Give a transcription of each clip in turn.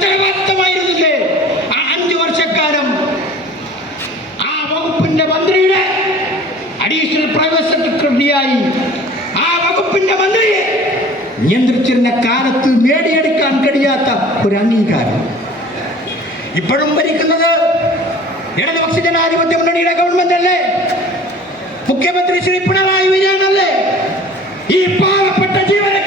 ഉത്തരവാദിത്തമായിരുന്നില്ലേ? ആ അഞ്ചു വർഷക്കാലം ആ വകുപ്പിന്റെ മന്ത്രിയുടെ അഡീഷണൽ പ്രൈവറ്റ് സെക്രട്ടറിയായി ആ വകുപ്പിന്റെ മന്ത്രിയെ നിയന്ത്രിച്ചിരുന്ന കാലത്ത് നേടിയെടുക്കാൻ കഴിയാത്ത ഒരു അംഗീകാരം. ഇപ്പോഴും ഭരിക്കുന്നത് ഇടതുപക്ഷ ജനാധിപത്യ മുന്നണിയുടെ ഗവൺമെന്റ് അല്ലേ? മുഖ്യമന്ത്രി ശ്രീ പിണറായി വിജയൻ അല്ലേ? ഈ പാവപ്പെട്ട ജീവനക്കാരെ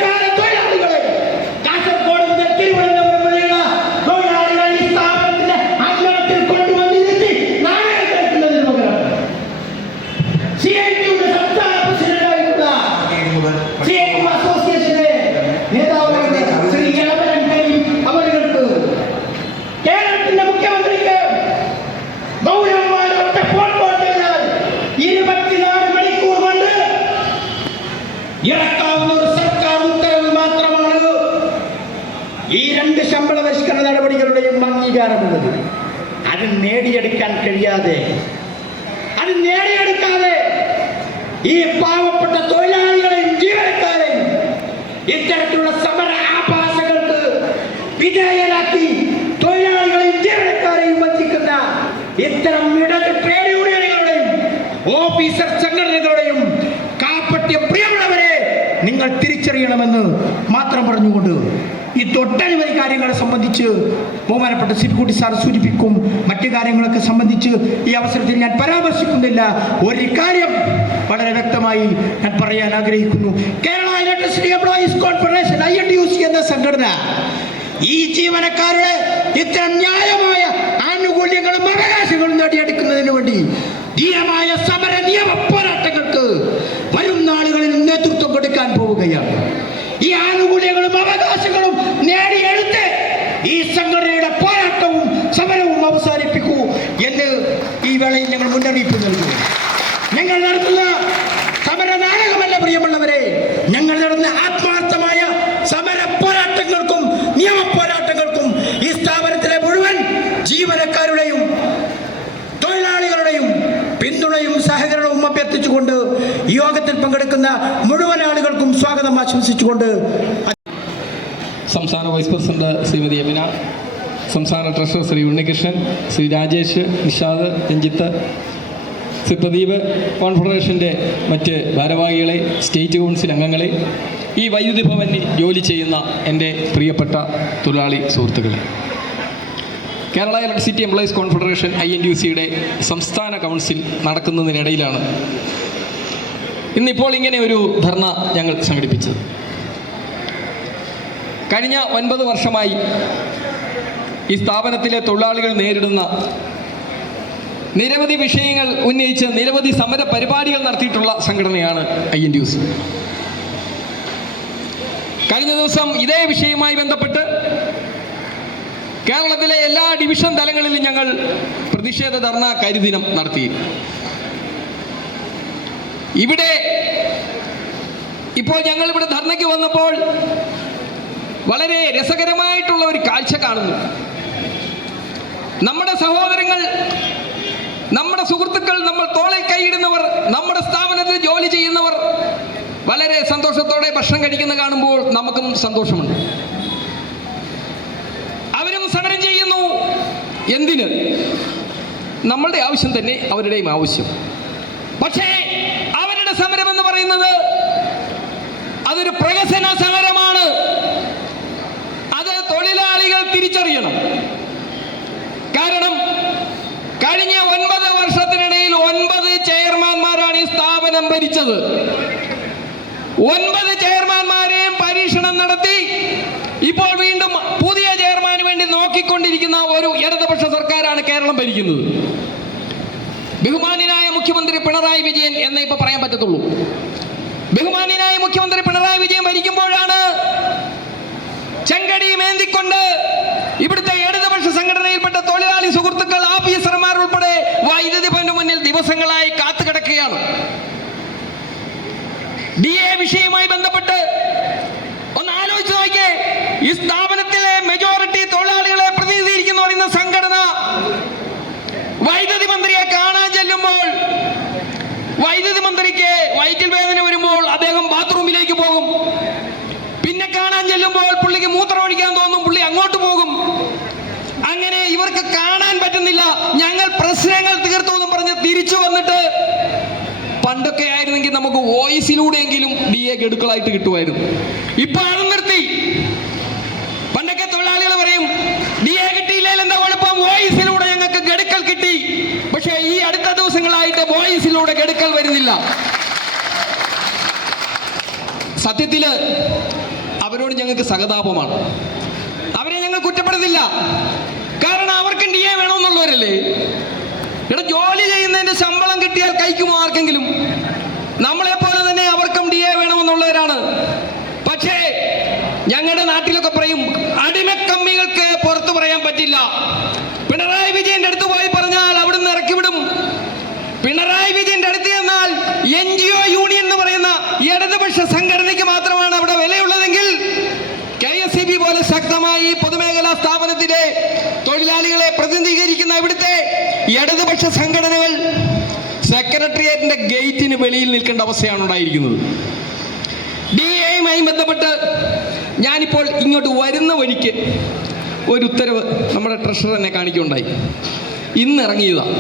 ശമ്പള പരിഷ്കരണ നടപടികളുടെയും അംഗീകാരമുള്ളത്. അത് നേടിയെടുക്കാൻ കഴിയാതെ അത് നേടിയെടുക്കാതെ ഈ പാവപ്പെട്ട തൊഴിലാളികളെയും ജീവനക്കാരെയും ഇത്തരത്തിലുള്ള സമര ആഭാസങ്ങൾക്ക് വിധേയരാക്കി തൊഴിലാളികളെയും ജീവനക്കാരെയും വഞ്ചിക്കുന്ന ഇത്തരം ഇടത് ട്രേഡ് യൂണിയനുകളുടെയും ഓഫീസർ സംഘടനകളുടെയും കാപ്പട്യ പ്രിയമുള്ളവരെ നിങ്ങൾ തിരിച്ചറിയണമെന്ന് മാത്രം പറഞ്ഞുകൊണ്ട് ഈ തൊട്ടനവധി കാര്യങ്ങളെ സംബന്ധിച്ച് ബഹുമാനപ്പെട്ട സിരിക്കുട്ടി സാർ സൂചിപ്പിക്കും. മറ്റു കാര്യങ്ങളൊക്കെ സംബന്ധിച്ച് ഈ അവസരത്തിൽ ഞാൻ പരാമർശിക്കുന്നില്ല. ഒരു കാര്യം വളരെ വ്യക്തമായി ഞാൻ പറയാൻ ആഗ്രഹിക്കുന്നു. Kerala electricity employees confederation I N U C എന്ന സംഘടന. ഈ ജീവനക്കാരുടെ ഇത്തരം ന്യായമായ ആനുകൂല്യങ്ങളും അവകാശങ്ങളും നേടിയെടുക്കുന്നതിന് വേണ്ടി ധീരമായ സമര നിയമ പോരാട്ടങ്ങൾക്ക് വരും നാളുകളിൽ നേതൃത്വം കൊടുക്കാൻ പോവുകയാണ്. ഈ ആനുകൂല്യങ്ങളും അവകാശങ്ങളും നേടിയെടുത്ത് ഈ സംഘടനയുടെ പോരാട്ടവും സമരവും അവസാനിപ്പിക്കൂ എന്ന് ഈ വേളയിൽ ഞങ്ങൾ മുന്നറിയിപ്പ് നൽകുന്നു. ഞങ്ങൾ നടത്തുന്ന സമര നാടകമല്ല പ്രിയമുള്ളവരെ. ഞങ്ങൾ നടന്ന ആത്മാർത്ഥമായ സമര പോരാട്ടങ്ങൾക്കും നിയമ പോരാട്ടങ്ങൾക്കും ഈ സ്ഥാപനത്തിലെ മുഴുവൻ ജീവനക്കാരുടെയും തൊഴിലാളികളുടെയും പിന്തുണയും സഹകരണവും അഭ്യർത്ഥിച്ചുകൊണ്ട് യോഗത്തിൽ പങ്കെടുക്കുന്ന മുഴുവൻ ആളുകൾക്കും സ്വാഗതം ആശംസിച്ചുകൊണ്ട് സംസ്ഥാന വൈസ് പ്രസിഡന്റ് ശ്രീമതി യമിന സംസ്ഥാന ട്രഷറർ ശ്രീ ഉണ്ണികൃഷ്ണൻ ശ്രീ രാജേഷ് നിഷാദ് രഞ്ജിത്ത് ശ്രീ കോൺഫെഡറേഷന്റെ മറ്റ് ഭാരവാഹികളെ സ്റ്റേറ്റ് കൗൺസിൽ അംഗങ്ങളെ ഈ വൈദ്യുതി ഭവനിൽ ജോലി ചെയ്യുന്ന എന്റെ പ്രിയപ്പെട്ട തൊഴിലാളി സുഹൃത്തുക്കളെ. Kerala electricity employees confederation I N U സിയുടെ സംസ്ഥാന കൗൺസിൽ നടക്കുന്നതിനിടയിലാണ് ഇന്നിപ്പോൾ ഇങ്ങനെ ഒരു ധർണ ഞങ്ങൾ സംഘടിപ്പിച്ചത്. കഴിഞ്ഞ ഒൻപത് വർഷമായി ഈ സ്ഥാപനത്തിലെ തൊഴിലാളികൾ നേരിടുന്ന നിരവധി വിഷയങ്ങൾ ഉന്നയിച്ച് നിരവധി സമര പരിപാടികൾ നടത്തിയിട്ടുള്ള സംഘടനയാണ് ഐ എൻ ഡ്യൂസ് കഴിഞ്ഞ ദിവസം ഇതേ വിഷയവുമായി ബന്ധപ്പെട്ട് കേരളത്തിലെ എല്ലാ ഡിവിഷൻ തലങ്ങളിലും ഞങ്ങൾ പ്രതിഷേധ ധർണ കരിദിനം നടത്തി. ഇവിടെ ഇപ്പോൾ ഞങ്ങൾ ഇവിടെ ധർണയ്ക്ക് വന്നപ്പോൾ വളരെ രസകരമായിട്ടുള്ള ഒരു കാഴ്ച കാണുന്നു. നമ്മുടെ സഹോദരങ്ങൾ നമ്മുടെ സുഹൃത്തുക്കൾ നമ്മൾ തോളിൽ കൈയിടുന്നവർ നമ്മുടെ സ്ഥാപനത്തിൽ ജോലി ചെയ്യുന്നവർ വളരെ സന്തോഷത്തോടെ ഭക്ഷണം കഴിക്കുന്ന കാണുമ്പോൾ നമുക്കും സന്തോഷമുണ്ട്. അവരും സമരം ചെയ്യുന്നു. എന്തിന്? നമ്മളുടെ ആവശ്യം തന്നെ അവരുടെയും ആവശ്യം. പക്ഷേ അവരുടെ സമരം എന്ന് പറയുന്നത് അതൊരു പ്രകസന സമരമാണ് അത് തൊഴിലാളികൾ തിരിച്ചറിയണം കാരണം കഴിഞ്ഞ ഒൻപത് വർഷത്തിനിടയിൽ ഒൻപത് ചെയർമാൻമാരാണ് ഈ ഭരിച്ചത് ഒൻപത് ചെയർമാൻമാരെയും പരീക്ഷണം നടത്തി. ഇപ്പോൾ വീണ്ടും പുതിയ ചെയർമാന് വേണ്ടി നോക്കിക്കൊണ്ടിരിക്കുന്ന ഒരു ഇടതുപക്ഷ സർക്കാരാണ് കേരളം ഭരിക്കുന്നത്. ബഹുമാന്യനായ മുഖ്യമന്ത്രി പിണറായി വിജയൻ എന്നേ ഇപ്പൊ പറയാൻ പറ്റത്തുള്ളൂ. ബഹുമാന്യനായ മുഖ്യമന്ത്രി പിണറായി വിജയൻ ഭരിക്കുമ്പോഴാണ് ചെങ്കടി മേന്തിക്കൊണ്ട് ഇവിടുത്തെ ഇടതുപക്ഷ സംഘടനയിൽപ്പെട്ട തൊഴിലാളി സുഹൃത്തുക്കൾ ഓഫീസർമാർ ഉൾപ്പെടെ വൈദ്യുതി ഭവന്റെ മുന്നിൽ ദിവസങ്ങളായി കാത്തുകിടക്കുകയാണ് ഡി എ വിഷയവുമായി ബന്ധപ്പെട്ട് ഒന്ന് ആലോചിച്ച് നോക്കിയേ. ഈ സ്ഥാപനത്തിലെ മെജോറിറ്റി തൊഴിലാളികളെ പ്രതിനിധീകരിക്കുന്ന പറയുന്ന സംഘടന വൈദ്യുതി മന്ത്രിയെ കാണാൻ ചെല്ലുമ്പോൾ വൈദ്യുതി മന്ത്രിക്ക് വയറ്റിൽ വേദന വരുമ്പോൾ അദ്ദേഹം ബാത്റൂമിലേക്ക് പോകും. പിന്നെ കാണാൻ ചെല്ലുമ്പോൾ പുള്ളിക്ക് മൂത്രം ഒഴിക്കാൻ തോന്നും പുള്ളി അങ്ങോട്ട് പോകും. അങ്ങനെ ഇവർക്ക് കാണാൻ പറ്റുന്നില്ല. ഞങ്ങൾ പ്രശ്നങ്ങൾ തീർത്തു എന്ന് പറഞ്ഞ് തിരിച്ചു വന്നിട്ട് പണ്ടൊക്കെ ആയിരുന്നെങ്കിൽ നമുക്ക് വോയിസിലൂടെയെങ്കിലും ഡി എ ഗഡുക്കളായിട്ട് കിട്ടുമായിരുന്നു. ഇപ്പൊ ആളും നിർത്തി. പണ്ടൊക്കെ തൊഴിലാളികൾ പറയും ഡി എ കിട്ടിയില്ലെങ്കിൽ കുഴപ്പം? വോയിസിലൂടെ ഞങ്ങൾക്ക് ഗഡുക്കൾ കിട്ടി. പക്ഷേ ഈ അടുത്ത ദിവസങ്ങളായിട്ട് വോയിസിലൂടെ ഗഡുക്കൾ വരുന്നില്ല. സത്യത്തിൽ അവരോട് ഞങ്ങൾക്ക് സഹതാപമാണ്. അവരെ ഞങ്ങൾ കുറ്റപ്പെടുന്നില്ല കാരണം അവർക്കും ഡി എ വേണമെന്നുള്ളവരല്ലേ? ഇവിടെ ജോലി ചെയ്യുന്നതിന്റെ ശമ്പളം കിട്ടിയാൽ കഴിക്കുമോ ആർക്കെങ്കിലും നമ്മളെ പോലെ തന്നെ അവർക്കും ഡി എ വേണമെന്നുള്ളവരാണ്. പക്ഷേ ഞങ്ങളുടെ നാട്ടിലൊക്കെ പറയും അടിമക്കമ്മികൾക്ക് പുറത്തു പറയാൻ പറ്റില്ല. പിണറായി വിജയന്റെ അടുത്ത് പോയി പറഞ്ഞാൽ അവിടുന്ന് ഇറക്കി വിടും. പിണറായി വിജയന്റെ അടുത്ത് ചെന്നാൽ എൻ ജി ഒ യൂണിയൻ എന്ന് പറയുന്ന ഇടതുപക്ഷ സംഘടനയ്ക്ക് മാത്രമാണ് അവിടെ വിലയുള്ളതെങ്കിൽ കെ എസ് സി ബി പോലെ ശക്തമായി പൊതുമേഖലാ സ്ഥാപനത്തിലെ തൊഴിലാളികളെ പ്രതിനിധീകരിക്കുന്ന ഇവിടുത്തെ ഇടതുപക്ഷ സംഘടനകൾ സെക്രട്ടേറിയറ്റിന്റെ ഗേറ്റിന് വെളിയിൽ നിൽക്കേണ്ട അവസ്ഥയാണ് ഉണ്ടായിരിക്കുന്നത്. ഡി എയുമായി ബന്ധപ്പെട്ട് ഞാനിപ്പോൾ ഇങ്ങോട്ട് വരുന്ന വഴിക്ക് ഒരു ഉത്തരവ് നമ്മുടെ ട്രഷറർ എന്നെ കാണിക്കുകയുണ്ടായി. ഇന്ന് ഇറങ്ങിയതാണ്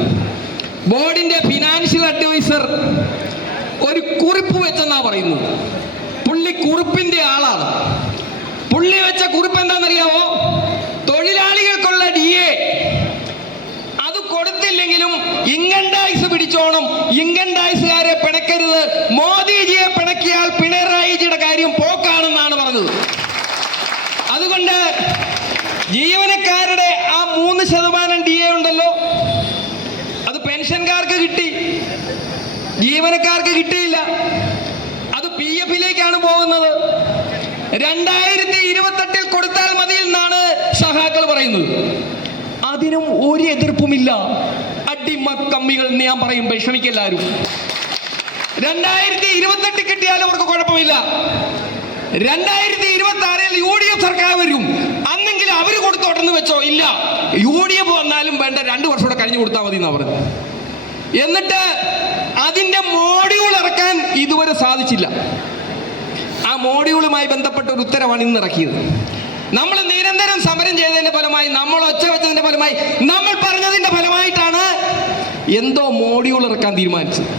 ബോർഡിന്റെ ഫിനാൻഷ്യൽ അഡ്വൈസർ ഒരു കുറിപ്പ് വെച്ചെന്നാ പറയുന്നു പുള്ളി കുറിപ്പിന്റെ ആളാണ്. പുള്ളി വെച്ച കുറിപ്പ് എന്താണെന്നറിയാമോ തൊഴിലാളികൾക്കുള്ള ഡി എ കൊടുത്തില്ലെങ്കിലും ഇൻകം പിടിച്ചോണം. ഇൻകം പിണക്കരുത്. മോദിജിയെ പിണക്കിയാൽ പിണറായിജിയുടെ കാര്യം പോക്കാണെന്നാണ് പറഞ്ഞത്. അതുകൊണ്ട് ജീവനക്കാരുടെ ആ മൂന്ന് ശതമാനം ഡി എ ഉണ്ടല്ലോ. അത് പെൻഷൻകാർക്ക് കിട്ടി. ജീവനക്കാർക്ക് കിട്ടിയില്ല. അത് പി എഫിലേക്കാണ് പോകുന്നത്. രണ്ടായിരത്തി ഇരുപത്തെട്ടിൽ കൊടുത്താൽ മതി എന്നാണ് സഹാക്കൾ പറയുന്നത്. അതിനും ഒരു എതിർപ്പുമില്ല. അടിമ കമ്മികൾ എന്ന് ഞാൻ പറയും വിഷമിക്കെല്ലാരും രണ്ടായിരത്തി ഇരുപത്തെട്ട് കിട്ടിയാലും അവർക്ക് കുഴപ്പമില്ല. രണ്ടായിരത്തി ഇരുപത്തി ആറിൽ യു ഡി എഫ് സർക്കാർ വരും. അന്നെങ്കിലും അവർ കൊടുത്തോട്ടെന്ന് വെച്ചോ? ഇല്ല. യു ഡി എഫ് വന്നാലും വേണ്ട രണ്ടു വർഷം കൂടെ കഴിഞ്ഞു കൊടുത്താൽ മതി എന്നാ പറഞ്ഞു എന്നിട്ട് അതിന്റെ മോഡ്യൂൾ ഇറക്കാൻ ഇതുവരെ സാധിച്ചില്ല. ആ മോഡ്യൂളുമായി ബന്ധപ്പെട്ട ഒരു ഉത്തരവാണ് ഇന്ന് ഇറക്കിയത്. നമ്മൾ നിരന്തരം സമരം ചെയ്തതിന്റെ ഫലമായി നമ്മൾ ഒച്ച വെച്ചതിന്റെ ഫലമായി നമ്മൾ പറഞ്ഞതിന്റെ ഫലമായിട്ടാണ് എന്തോ മോഡ്യൂൾ ഇറക്കാൻ തീരുമാനിച്ചത്.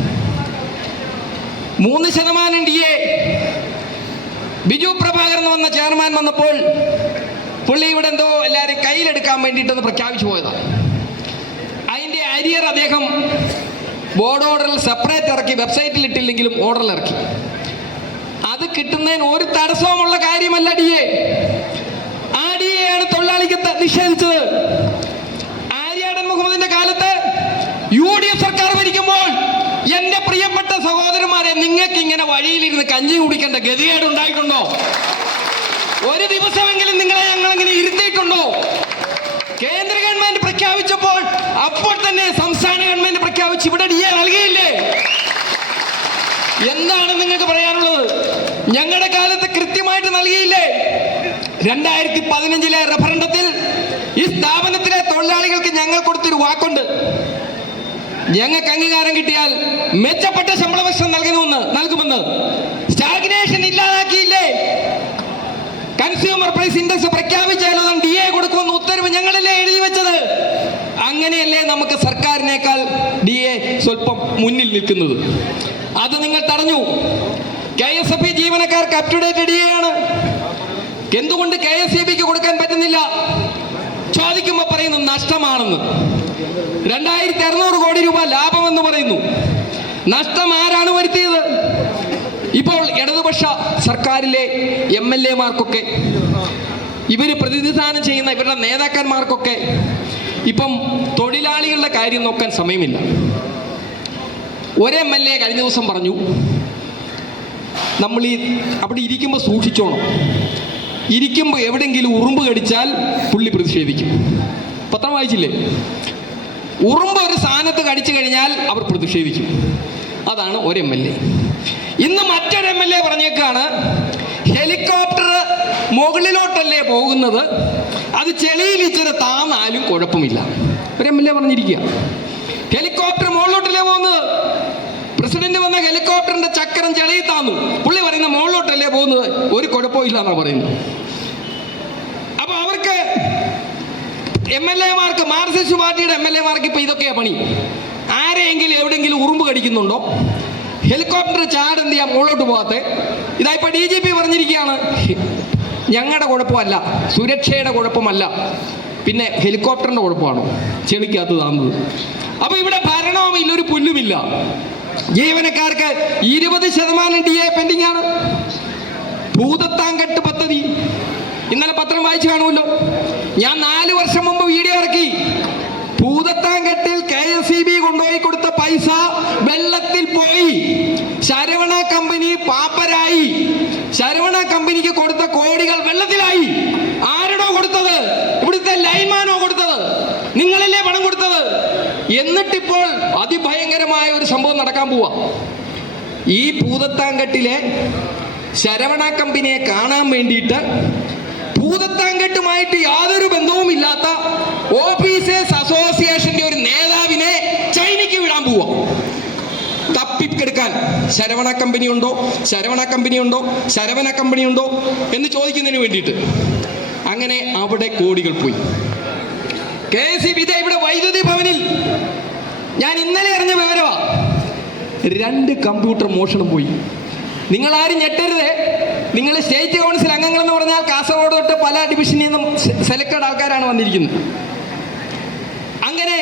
മൂന്ന് ശതമാനം ഡി എ ബിജു പ്രഭാകരൻ വന്ന ചെയർമാൻ വന്നപ്പോൾ പുള്ളി ഇവിടെ എന്തോ എല്ലാവരും കയ്യിലെടുക്കാൻ വേണ്ടിയിട്ടൊന്ന് പ്രഖ്യാപിച്ചു പോയതാണ്. അതിന്റെ അരിയർ അദ്ദേഹം ബോർഡ് ഓർഡറിൽ സെപ്പറേറ്റ് ഇറക്കി വെബ്സൈറ്റിൽ ഇട്ടില്ലെങ്കിലും ഓർഡറിൽ ഇറക്കി. അത് കിട്ടുന്നതിന് ഒരു തടസ്സവുമുള്ള കാര്യമല്ല ഡി എ ആ ഡി എ ആണ് തൊഴിലാളിക്ക് നിഷേധിച്ചത്? ആര്യാടൻ മുഹമ്മദിന്റെ കാലത്ത് യു ഡി എഫ് സർക്കാർ ഭരിക്കുമ്പോൾ എന്റെ പ്രിയപ്പെട്ട സഹോദരന്മാരെ നിങ്ങൾക്ക് ഇങ്ങനെ വഴിയിലിരുന്ന് കഞ്ഞി കുടിക്കേണ്ട ഗതികേട് ഉണ്ടായിട്ടുണ്ടോ? ഒരു ദിവസമെങ്കിലും നിങ്ങളെ ഞങ്ങൾ ഇങ്ങനെ ഇരുത്തിയിട്ടുണ്ടോ? കേന്ദ്ര ഗവൺമെന്റ് പ്രഖ്യാപിച്ചപ്പോൾ അപ്പോൾ തന്നെ സംസ്ഥാന ഗവൺമെന്റ് പ്രഖ്യാപിച്ച് ഇവിടെ ഡി എ നൽകിയില്ലേ? എന്താണ് നിങ്ങൾക്ക് പറയാനുള്ളത്? ഞങ്ങളുടെ കാലത്ത് കൃത്യമായിട്ട് നൽകിയില്ലേ? രണ്ടായിരത്തി പതിനഞ്ചിലെ റഫറണ്ടത്തിൽ ഈ സ്ഥാപനത്തിലെ തൊഴിലാളികൾക്ക് ഞങ്ങൾ കൊടുത്തൊരു വാക്കുണ്ട്. ഞങ്ങൾക്ക് അംഗീകാരം കിട്ടിയാൽ മെച്ചപ്പെട്ട ശമ്പള വർഷം നൽകണമെന്ന് നൽകുമെന്ന്. സ്റ്റാഗ്നേഷൻ ഇല്ലാതാക്കിയില്ലേ? കൺസ്യൂമർ പ്രൈസ് ഇൻഡെക്സ് പ്രഖ്യാപിച്ചാലും ഡി എ കൊടുക്കുമെന്ന് ഉത്തരവ് ഞങ്ങളല്ലേ എഴുതി വെച്ചത്? അങ്ങനെയല്ലേ നമുക്ക് സർക്കാരിനേക്കാൾ ഡി എ സ്വല്പം മുന്നിൽ നിൽക്കുന്നത്. അത് നിങ്ങൾ തടഞ്ഞു. കെ എസ് എഫ് ഇ ജീവനക്കാർക്ക് up to date D A ആണ്. എന്തുകൊണ്ട് കെ എസ് ഇ ബിക്ക് കൊടുക്കാൻ പറ്റുന്നില്ല? ചോദിക്കുമ്പോൾ പറയുന്നു നഷ്ടമാണെന്ന്. രണ്ടായിരത്തി അറുന്നൂറ് കോടി രൂപ ലാഭമെന്ന് പറയുന്നു. നഷ്ടം ആരാണ് വരുത്തിയത്? ഇപ്പോൾ ഇടതുപക്ഷ സർക്കാരിലെ എം എൽ എമാർക്കൊക്കെ ഇവർ പ്രതിനിധാനം ചെയ്യുന്ന ഇവരുടെ നേതാക്കന്മാർക്കൊക്കെ ഇപ്പം തൊഴിലാളികളുടെ കാര്യം നോക്കാൻ സമയമില്ല. ഒരു എം എൽ എ കഴിഞ്ഞ ദിവസം പറഞ്ഞു നമ്മൾ ഈ അവിടെ ഇരിക്കുമ്പോൾ സൂക്ഷിച്ചോണം. ഇരിക്കുമ്പോൾ എവിടെയെങ്കിലും ഉറുമ്പ് കടിച്ചാൽ പുള്ളി പ്രതിഷേധിക്കും. പത്രം വായിച്ചില്ലേ? ഉറുമ്പ് ഒരു സ്ഥാനത്ത് കടിച്ചു കഴിഞ്ഞാൽ അവർ പ്രതിഷേധിക്കും. അതാണ് ഒരു എം എൽ എ. ഇന്ന് മറ്റൊരു എം എൽ എ പറഞ്ഞേക്കാണ് ഹെലികോപ്റ്റർ മുകളിലോട്ടല്ലേ പോകുന്നത്? അത് ചെളിയിൽ ഇച്ചിരി താന്നാലും കുഴപ്പമില്ല. ഒരു എം എൽ എ പറഞ്ഞിരിക്കുക. ഹെലികോപ്റ്റർ മുകളിലോട്ടല്ലേ പോകുന്നത്? പ്രസിഡന്റ് വന്ന ഹെലികോപ്റ്ററിന്റെ ചക്രം ചെളി താന്നു. പുള്ളി പറയുന്ന മുകളിലോട്ടല്ലേ പോകുന്നത്? ഒരു കുഴപ്പമില്ല എന്നാ പറയുന്നത്. അപ്പൊ അവർക്ക് എം എൽ എമാർക്ക് മാർക്സിസ്റ്റ് പാർട്ടിയുടെ എം എൽ എമാർക്ക് ഇപ്പൊ ഇതൊക്കെയാ പണി. ആരെയെങ്കിലും എവിടെയെങ്കിലും ഉറുമ്പ് കടിക്കുന്നുണ്ടോ? ഹെലികോപ്റ്റർ ചാട് എന്ത് ചെയ്യാം? മുകളിലോട്ട് പോകാത്തെ. ഇതാ ഇപ്പൊ ഡി ജി പി പറഞ്ഞിരിക്കുകയാണ്. ഞങ്ങളുടെ കുഴപ്പമല്ല. സുരക്ഷയുടെ കുഴപ്പമല്ല. പിന്നെ ഹെലികോപ്റ്ററിന്റെ കുഴപ്പമാണോ? ചെളിക്കകത്ത് താന്നത്. അപ്പൊ ഇവിടെ ഭരണവുമില്ല ഒരു പുല്ലുമില്ല. ജീവനക്കാർക്ക് ഇരുപത് ശതമാനം ഡി എ പെൻഡിംഗ് ആണ്. ഭൂതത്താങ്കെട്ട് പദ്ധതി. ഇന്നലെ പത്രം വായിച്ചു കാണുമല്ലോ. ഞാൻ നാല് വർഷം മുമ്പ് വീഡിയോ ഇറക്കി. ഭൂതത്താങ്കെട്ടിൽ കെ എസ് ഇ ബി കൊണ്ടുപോയി കൊടുത്ത പൈസ വെള്ളത്തിൽ പോയി. ശരവണ കമ്പനി പാപ്പരായി. ശരവണ കമ്പനിക്ക് കൊടുത്ത കോടികൾ വെള്ളത്തിലായി ആരുടോ കൊടുത്തത് ഇവിടുത്തെ ലൈൻമാനോ കൊടുത്തത് നിങ്ങളല്ലേ പണം കൊടുത്തത് എന്നിട്ടിപ്പോൾ അതിഭയങ്കരമായ ഒരു സംഭവം നടക്കാൻ പോവാ. ഈ ഭൂതത്താങ്കട്ടിലെ ശരവണ കമ്പനിയെ കാണാൻ വേണ്ടിയിട്ട് ഭൂതത്താങ്കെട്ടുമായിട്ട് യാതൊരു ബന്ധവും ഇല്ലാത്ത ഓഫീസേഴ്സ് അസോസിയേഷന്റെ ഒരു നേതാവിനെ ചൈനയ്ക്ക് വിടാൻ പോവാ. തപ്പിക്കെടുക്കാൻ ശരവണ കമ്പനി ഉണ്ടോ ശരവണ കമ്പനി ഉണ്ടോ ശരവണ കമ്പനി ഉണ്ടോ എന്ന് ചോദിക്കുന്നതിന് വേണ്ടിയിട്ട്. അങ്ങനെ അവിടെ കോടികൾ പോയി. കെ സി ഇവിടെ വൈദ്യുതി ഭവനിൽ ഞാൻ ഇന്നലെ അറിഞ്ഞ വിവരമാ രണ്ട് കമ്പ്യൂട്ടർ മോഷണം പോയി. നിങ്ങൾ ആരും ഞെട്ടരുത്. നിങ്ങൾ സ്റ്റേറ്റ് കൗൺസിൽ അംഗങ്ങൾ എന്ന് പറഞ്ഞാൽ കാസർഗോഡ് തൊട്ട് പല ഡിവിഷനിൽ നിന്നും സെലക്ടഡ് ആൾക്കാരാണ് വന്നിരിക്കുന്നത്. അങ്ങനെ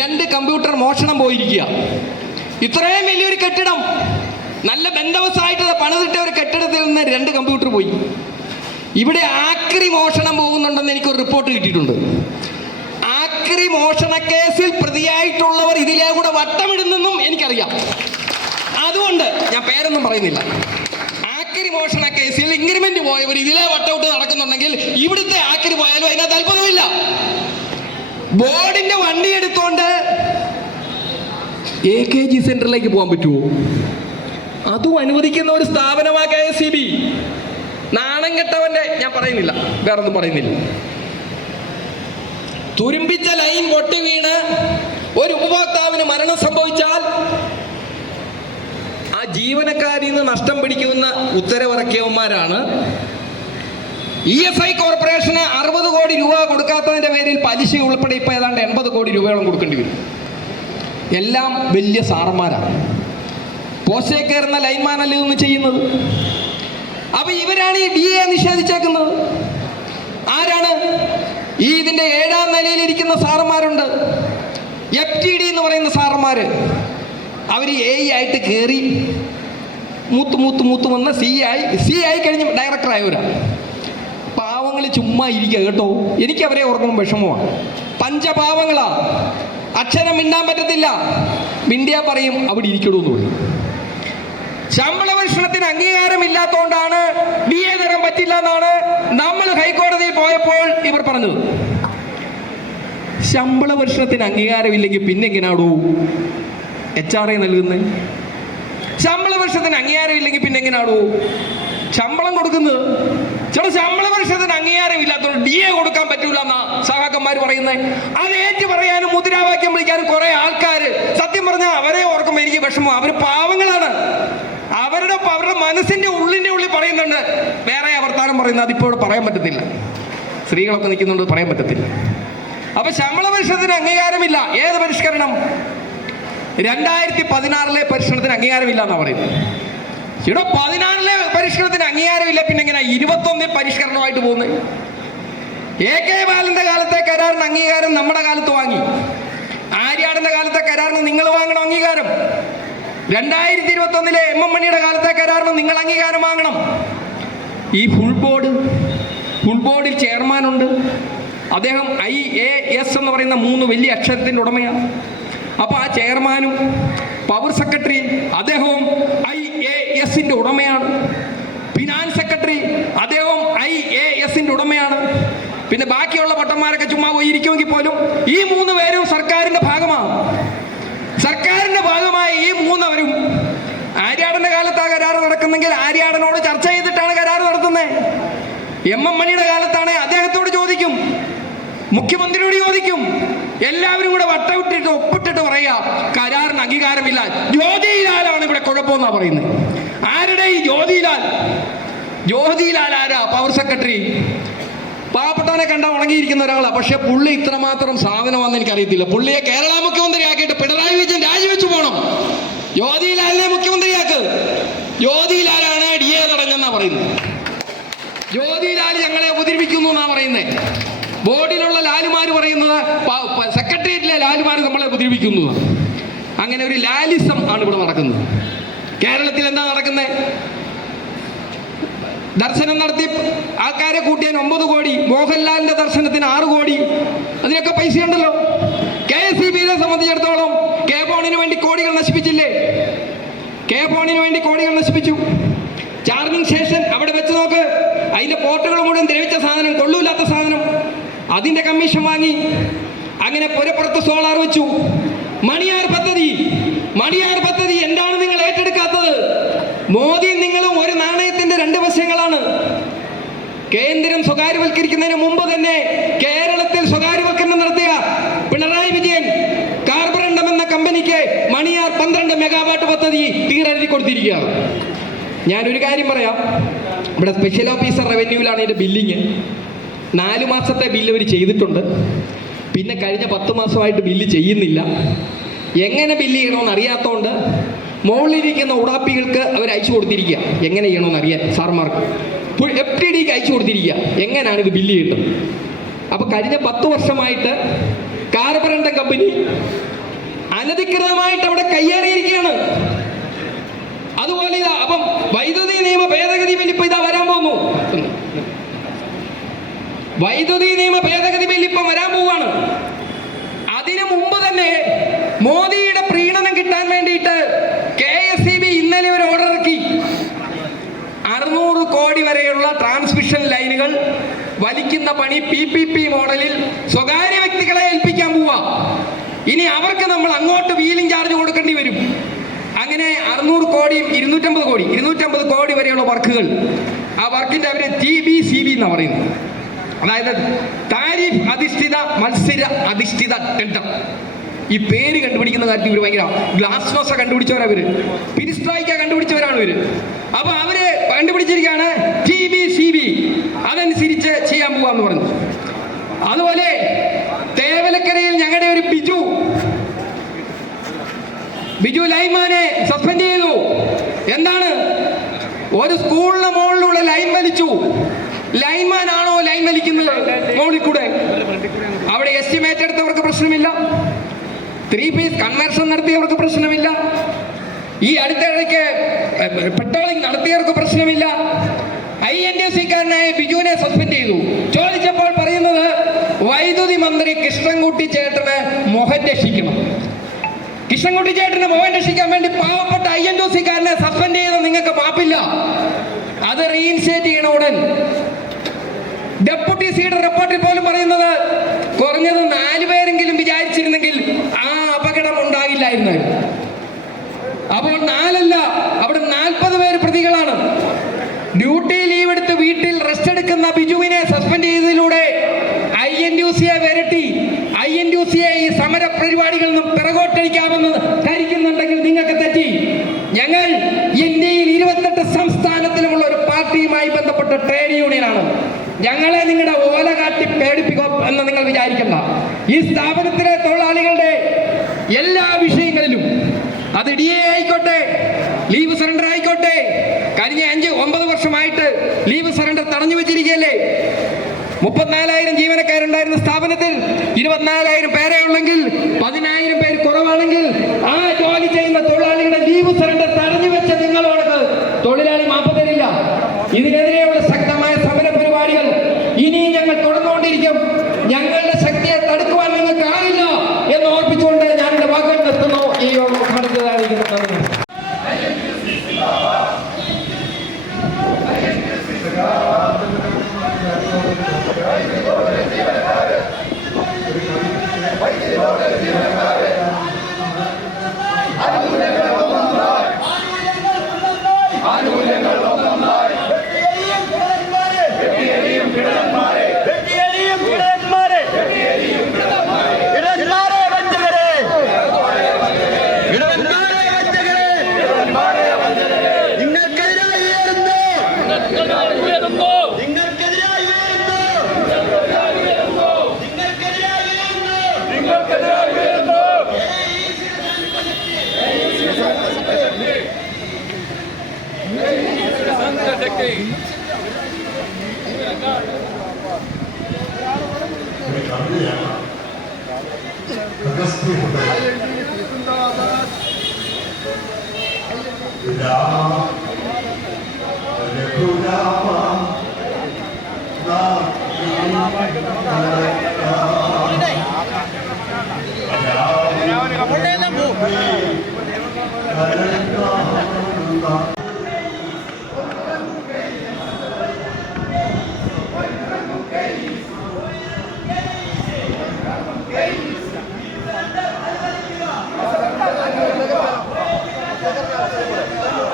രണ്ട് കമ്പ്യൂട്ടർ മോഷണം പോയിരിക്കുക. ഇത്രയും വലിയൊരു കെട്ടിടം നല്ല ബന്ധവസായിട്ട് പണിതിട്ട ഒരു കെട്ടിടത്തിൽ നിന്ന് രണ്ട് കമ്പ്യൂട്ടർ പോയി. ഇവിടെ ആക്രി മോഷണം പോകുന്നുണ്ടെന്ന് എനിക്കൊരു റിപ്പോർട്ട് കിട്ടിയിട്ടുണ്ട്. ആക്രി മോഷണ കേസിൽ പ്രതിയായിട്ടുള്ളവർ ഇതിലെ കൂടെ വട്ടമിടുന്നെന്നും എനിക്കറിയാം. അതുകൊണ്ട് ഞാൻ പേരൊന്നും പറയുന്നില്ല. ആക്രി മോഷണ കേസിൽ ഇൻക്രിമെന്റ് പോയവർ ഇതിലെ വട്ടൗട്ട് നടക്കുന്നുണ്ടെങ്കിൽ ഇവിടുത്തെ ആക്രി പോയാലും അതിനകത്ത് അത്ഭുതമില്ല. ബോർഡിന്റെ വണ്ടി എടുത്തോണ്ട് എ കെ ജി സെന്ററിലേക്ക് പോകാൻ പറ്റുമോ അതും അനുവദിക്കുന്ന ഒരു സ്ഥാപനമാ കെ എസ് സി ബി. നാണം കെട്ടവന്റെ ഞാൻ പറയുന്നില്ല. വേറൊന്നും പറയുന്നില്ല. തുരുമ്പിച്ച ലൈൻ പൊട്ടി വീണ് ഒരു ഉപഭോക്താവിന് മരണം സംഭവിച്ചാൽ ആ ജീവനക്കാരിൽ നിന്ന് നഷ്ടം പിടിക്കുന്ന ഉത്തരവിറക്കിയവന്മാരാണ്. ഇ എസ് ഐ കോർപ്പറേഷന് അറുപത് കോടി രൂപ കൊടുക്കാത്തതിന്റെ പേരിൽ പലിശ ഉൾപ്പെടെ ഇപ്പൊ ഏതാണ്ട് എൺപത് കോടി രൂപയോളം കൊടുക്കേണ്ടി വരും. എല്ലാം വലിയ സാറന്മാരാണ്. പോസ്റ്റേ കയറുന്ന ലൈൻമാനല്ലേ ഇതൊന്നും ചെയ്യുന്നത്? അപ്പൊ ഇവരാണ് ഈ ഡി എ നിഷേധിച്ചേക്കുന്നത്. ഈ ഇതിന്റെ ഏഴാം നിലയിലിരിക്കുന്ന സാറന്മാരുണ്ട്. എഫ് ടി ഡി എന്ന് പറയുന്ന സാറന്മാർ അവർ എ ആയിട്ട് കയറി മൂത്ത് മൂത്ത് മൂത്ത് വന്ന് സി ആയി സി ആയി കഴിഞ്ഞ് ഡയറക്ടറായവരാണ് പാവങ്ങൾ ചുമ്മാ ഇരിക്കുക കേട്ടോ. എനിക്ക് അവരെ ഓർക്കുമ്പോൾ വിഷമമാണ് പഞ്ചപാവങ്ങളാ. അക്ഷരം മിണ്ടാൻ പറ്റത്തില്ല. മിണ്ടിയാ പറയും അവിടെ ഇരിക്കണമെന്ന് പറയും. ശമ്പള ഭക്ഷണത്തിന് അംഗീകാരമില്ലാത്തതുകൊണ്ടാണ് ബി എ തരാൻ പറ്റില്ല എന്നാണ് നമ്മൾ ഹൈക്കോടതിയിൽ പോയപ്പോൾ ഇവർ പറഞ്ഞത്. ശമ്പള ഭക്ഷണത്തിന് അംഗീകാരമില്ലെങ്കിൽ പിന്നെ എങ്ങനെയാടൂ എച്ച് ആർ ഐ നൽകുന്നത് ശമ്പള വർഷത്തിന് അംഗീകാരമില്ലെങ്കിൽ പിന്നെ എങ്ങനെയാണോ ശമ്പളം കൊടുക്കുന്നത്. ചില ശമ്പള പരിഷത്തിന് അംഗീകാരം ഇല്ലാത്തതുകൊണ്ട് ഡി എ കൊടുക്കാൻ പറ്റൂല എന്നാ സഹാക്കന്മാർ പറയുന്നത് അത് ഏറ്റു പറയാനും മുദ്രാവാക്യം വിളിക്കാനും കുറെ ആൾക്കാർ സത്യം പറഞ്ഞാൽ അവരെ ഓർക്കുമ്പോൾ എനിക്ക് വിഷമം. അവർ പാവങ്ങളാണ്. അവരുടെ അവരുടെ മനസ്സിന്റെ ഉള്ളിന്റെ ഉള്ളിൽ പറയുന്നുണ്ട്. വേറെ വർത്താനം പറയുന്നത് അതിപ്പോൾ പറയാൻ പറ്റത്തില്ല. സ്ത്രീകളൊക്കെ നിൽക്കുന്നുണ്ട് പറയാൻ പറ്റത്തില്ല. അപ്പൊ ശമ്പള പരിഷത്തിന് അംഗീകാരമില്ല. ഏത് പരിഷ്കരണം? രണ്ടായിരത്തി പതിനാറിലെ പരിഷ്കരണത്തിന് അംഗീകാരമില്ല എന്നാ പറയുന്നത്. ഇവിടെ പതിനാറിലെ പരിഷ്കരണത്തിന് അംഗീകാരമില്ല. പിന്നെ എങ്ങനെ ഇരുപത്തൊന്നിൽ പരിഷ്കരണമായിട്ട് പോകുന്നത്. എ കെ ബാലന്റെ കാലത്തെ കരാറിന് അംഗീകാരം നമ്മുടെ കാലത്ത് വാങ്ങി. ആര്യാടന്റെ കാലത്തെ കരാറിന് നിങ്ങൾ വാങ്ങണം അംഗീകാരം? രണ്ടായിരത്തി ഇരുപത്തി ഒന്നിലെ എം എം മണിയുടെ കാലത്തെ കരാറിന് നിങ്ങൾ അംഗീകാരം വാങ്ങണം. ഈ ഫുൾ ബോർഡ് ഫുൾ ബോർഡിൽ ചെയർമാനുണ്ട് അദ്ദേഹം ഐ എ എസ് എന്ന് പറയുന്ന മൂന്ന് വലിയ അക്ഷരത്തിന്റെ ഉടമയാണ്. അപ്പോൾ ആ ചെയർമാനും പവർ സെക്രട്ടറി അദ്ദേഹവും ഐ എ എസിന്റെ ഉടമയാണ്. ഫിനാൻസ് സെക്രട്ടറി അദ്ദേഹവും ഐ എ എസിന്റെ ഉടമയാണ്. പിന്നെ ബാക്കിയുള്ള പട്ടന്മാരൊക്കെ ചുമ്മാ പോയി ഇരിക്കുമെങ്കിൽ പോലും ഈ മൂന്ന് പേരും സർക്കാരിന്റെ ആ കരാർ നടക്കുന്നെങ്കിൽ ആര്യാടനോട് ചർച്ച ചെയ്തിട്ടാണ് കരാർ നടത്തുന്നത് എം എം മണിയുടെ കാലത്താണ് അദ്ദേഹത്തോട് ചോദിക്കും. മുഖ്യമന്ത്രിയോട് ചോദിക്കും. എല്ലാവരും കൂടെ വട്ടവിട്ടിട്ട് ഒപ്പിട്ടിട്ട് പറയാ കരാറിന് അംഗീകാരമില്ല. ജ്യോതിലാലാണ് ഇവിടെ കുഴപ്പമെന്നാ പറയുന്നത് ആരുടെ ഈ ജ്യോതിലാൽ? ജ്യോതിലാൽ ആരാ? പവർ സെക്രട്ടറി പാവപ്പെട്ടവനെ കണ്ട ഉണങ്ങിയിരിക്കുന്ന ഒരാളാണ് പക്ഷെ പുള്ളി ഇത്രമാത്രം സാധനമാണെന്ന് എനിക്കറിയത്തില്ല. പുള്ളിയെ കേരള മുഖ്യമന്ത്രിയാക്കിയിട്ട് പിണറായി വിജയൻ രാജിവെച്ചു പോകണം ജ്യോതിലാലിനെ മുഖ്യമന്ത്രിയാക്ക്. ജ്യോതിലാലാണ് ഡി എ തടഞ്ഞെന്നാ പറയുന്നത്. ജ്യോതിലാൽ ഞങ്ങളെ ഉപദ്രവിക്കുന്നു എന്നാ പറയുന്നത്. ബോർഡിലുള്ള ലാലുമാർ പറയുന്നത് സെക്രട്ടേറിയറ്റിലെ ലാലുമാർ നമ്മളെ ഉപദ്രവിക്കുന്നു. അങ്ങനെ ഒരു ലാലിസം ആണ് ഇവിടെ നടക്കുന്നത് കേരളത്തിൽ എന്താ നടക്കുന്നത് ദർശനം നടത്തി ആൾക്കാരെ കൂട്ടിയാൻ ഒമ്പത് കോടി മോഹൻലാലിന്റെ ദർശനത്തിന് ആറ് കോടി. അതിനൊക്കെ പൈസ ഉണ്ടല്ലോ കെ എസ് ഇ ബിയെ സംബന്ധിച്ചിടത്തോളം കെ ബോണിന് വേണ്ടി കോടികൾ നശിപ്പിച്ചില്ലേ? കെ ഫോണിന് വേണ്ടി കോടികൾ നശിപ്പിച്ചു. ചാർജിങ് സ്റ്റേഷൻ അവിടെ വെച്ച് നോക്ക്. അതിന്റെ പോർട്ടുകൾ മുഴുവൻ ദ്രവിച്ച സാധനം കൊള്ളൂല്ലാത്ത സാധനം. അതിന്റെ കമ്മീഷൻ വാങ്ങി. അങ്ങനെ പുരപ്പുറത്ത് സോളാർ വെച്ചു. മണിയാർ പദ്ധതി. മണിയാർ പദ്ധതി എന്താണ് നിങ്ങൾ ഏറ്റെടുക്കാത്തത്? മോദി നിങ്ങളും ഒരു നാണയത്തിന്റെ രണ്ട് വശങ്ങളാണ്. കേന്ദ്രം സ്വകാര്യവൽക്കരിക്കുന്നതിന് മുമ്പ് തന്നെ കേരളത്തിൽ സ്വകാര്യവൽക്കരണം നടത്തിയ പിണറായി വിജയൻ കാർബറണ്ടം എന്ന കമ്പനിക്ക് മണിയാർ പന്ത്രണ്ട് മെഗാവാട്ട് പദ്ധതി കൊടുത്തിരിക്കുകയാണ്. ഞാനൊരു കാര്യം പറയാം. ഇവിടെ സ്പെഷ്യൽ ഓഫീസർ റവന്യൂവിലാണ് എന്റെ ബില്ലിങ് നാല് മാസത്തെ ബില്ല് അവർ ചെയ്തിട്ടുണ്ട്. പിന്നെ കഴിഞ്ഞ പത്ത് മാസമായിട്ട് ബില്ല് ചെയ്യുന്നില്ല. എങ്ങനെ ബില്ല് ചെയ്യണമെന്ന് അറിയാത്തതുകൊണ്ട് മുകളിലിരിക്കുന്ന ഉടാപ്പികൾക്ക് അവർ അയച്ചു കൊടുത്തിരിക്കുക. എങ്ങനെ ചെയ്യണമെന്ന് അറിയാൻ സാർമാർക്ക്. എഫ് ടി ഡിക്ക് അയച്ചു കൊടുത്തിരിക്കുക. എങ്ങനെയാണ് ഇത് ബില്ല് ചെയ്യേണ്ടത്? അപ്പൊ കഴിഞ്ഞ പത്ത് വർഷമായിട്ട് കാർബറണ്ട കമ്പനി അനധികൃതമായിട്ട് അവിടെ കയ്യേറിയിരിക്കുകയാണ്. അതുപോലെ ഇതാ അപ്പം വൈദ്യുതി നിയമ ഭേദഗതി ബിൽ ഇപ്പൊ ഇതാ വരാൻ പോകുന്നു. വൈദ്യുതി നിയമ ഭേദഗതി ബിൽ ഇപ്പം വരാൻ പോവാണ് അതിനു മുമ്പ് തന്നെ മോദിയുടെ പ്രീണനം കിട്ടാൻ വേണ്ടിയിട്ട് കെ എസ് ഇ ബി ഇന്നലെ ഒരു ഓർഡർ ഇറക്കി. അറുന്നൂറ് കോടി വരെയുള്ള ട്രാൻസ്മിഷൻ ലൈനുകൾ വലിക്കുന്ന പണി പി പി പി മോഡലിൽ സ്വകാര്യ വ്യക്തികളെ ഏൽപ്പിക്കാൻ പോവാ. ഇനി അവർക്ക് നമ്മൾ അങ്ങോട്ട് വീലിംഗ് ചാർജ് കൊടുക്കേണ്ടി വരും. അങ്ങനെ അറുന്നൂറ് കോടിയും ഇരുന്നൂറ്റമ്പത് കോടി ഇരുന്നൂറ്റമ്പത് കോടി വരെയുള്ള വർക്കുകൾ ആ വർക്കിന്റെ അവർ ടി ബി സി ബി എന്നാണ് പറയുന്നത്. അതായത് താരിഫ് അധിഷ്ഠിത മത്സര അധിഷ്ഠിത ടെൻഡർ ഈ പേര് കണ്ടുപിടിക്കുന്ന കാര്യത്തിൽ ഇവർ ഭയങ്കര ഗ്ലാസ് നോസ കണ്ടുപിടിച്ചവരാ ഇവർ. പിരിസ്ട്രൈക്ക കണ്ടുപിടിച്ചവരാണ് ഇവർ. അപ്പൊ അവർ കണ്ടുപിടിച്ചിരിക്കുകയാണ് ടി ബി സി ബി അതനുസരിച്ച് ചെയ്യാൻ പോവാന്ന് പറഞ്ഞു. അതുപോലെ തേവലക്കരയിൽ ഞങ്ങളുടെ ഒരു ബിജു ബിജു ലൈമാനെ സസ്പെൻഡ് ചെയ്തു. എന്താണ്? ഒരു സ്കൂളിന്റെ മുകളിലൂടെ ലൈൻ വലിച്ചു. ലൈൻമാൻ ആണോ ലൈൻ വലിക്കുന്നത്? മുകളിൽ കൂടെ. അവിടെ എസ്റ്റിമേറ്റ് എടുത്തവർക്ക് പ്രശ്നമില്ല. ത്രീ പീസ് കൺവേർഷൻ നടത്തിയവർക്ക് പ്രശ്നമില്ല. ഈ അടുത്തിടയ്ക്ക് പെട്രോളിംഗ് നടത്തിയവർക്ക് പ്രശ്നമില്ല. ഐ എൻ ഡി സിക്കാരനായ ബിജുവിനെ സസ്പെൻഡ് ചെയ്തു. ചോദിച്ചപ്പോൾ പറയുന്നത് വൈദ്യുതി മന്ത്രി കൃഷ്ണൻകുട്ടി ചേട്ടന് മുഖം രക്ഷിക്കണം. കൃഷ്ണൻകുട്ടി ചേട്ടന് മോൻ രക്ഷിക്കാൻ വേണ്ടി പാവപ്പെട്ട ഐ എൻ സിക്കാരനെ സസ്പെൻഡ് ചെയ്ത നിങ്ങൾക്ക് മാപ്പില്ല. അത് റീഇൻസ്റ്റേറ്റ് ചെയ്യണ ഉടൻ. ഡെപ്യൂട്ടി സിയുടെ റിപ്പോർട്ടിൽ പോലും പറയുന്നത് കുറഞ്ഞത് നാലു പേരെങ്കിലും വിചാരിച്ചിരുന്നെങ്കിൽ ആ അപകടം ഉണ്ടാകില്ലായിരുന്നു. അപ്പോൾ നാലല്ല അവിടെ നാൽപ്പത് പേര് പ്രതികളാണ്. ഡ്യൂട്ടി ലീവ് എടുത്ത് വീട്ടിൽ റെസ്റ്റ് എടുക്കുന്ന ബിജുവിനെ സസ്പെൻഡ് ചെയ്തതിലൂടെ ഐ എൻ ടു സിയെ വരട്ടി. ഐ എൻ ടു സിയെ ഈ സമര പരിപാടികളിൽ നിന്നും പിറകോട്ടടിക്കാമെന്ന് ധരിക്കുന്നുണ്ടെങ്കിൽ നിങ്ങൾക്ക് തെറ്റി. ഞങ്ങൾ ഇന്ത്യയിൽ ഇരുപത്തെട്ട് സംസ്ഥാനത്തിലുമുള്ള ഒരു പാർട്ടിയുമായി ബന്ധപ്പെട്ട ട്രേഡ് യൂണിയനാണ്. ഞങ്ങളെ നിങ്ങളുടെ ഓല കാട്ടി പേടിപ്പിക്കോ എന്ന് നിങ്ങൾ വിചാരിക്കണ്ട. ഈ സ്ഥാപനത്തിലെ തൊഴിലാളികളുടെ എല്ലാ വിഷയങ്ങളിലും അത് ഡി എ ആയിക്കോട്ടെ ലീവ് സറണ്ടർ ആയിക്കോട്ടെ കഴിഞ്ഞ അഞ്ച് ഒമ്പത് വർഷമായിട്ട് ലീവ് സറണ്ടർ തടഞ്ഞു വെച്ചിരിക്കുകയല്ലേ? മുപ്പത്തിനാലായിരം 方の栄養も体にありがとうございます。ഒരു കവിതയാണ് Thank you.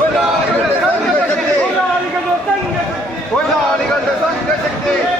സംഘശക്തി. തൊഴിലാളികളുടെ സംഘശക്തി.